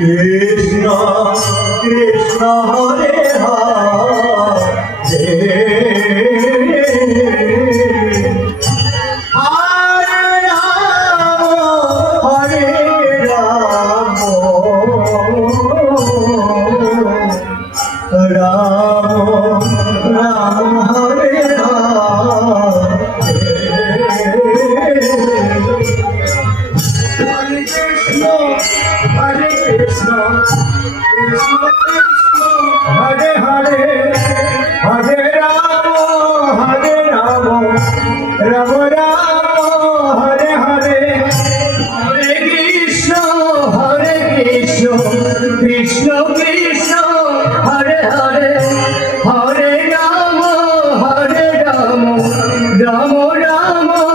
Krishna Krishna Hare Hare Hare Ram Ram Hare Hare Krishna Krishna Krishna Hare Hare Hare Rama Hare Rama Rama Rama Hare Hare Hare Krishna Krishna Krishna Hare Hare Hare Rama Rama Rama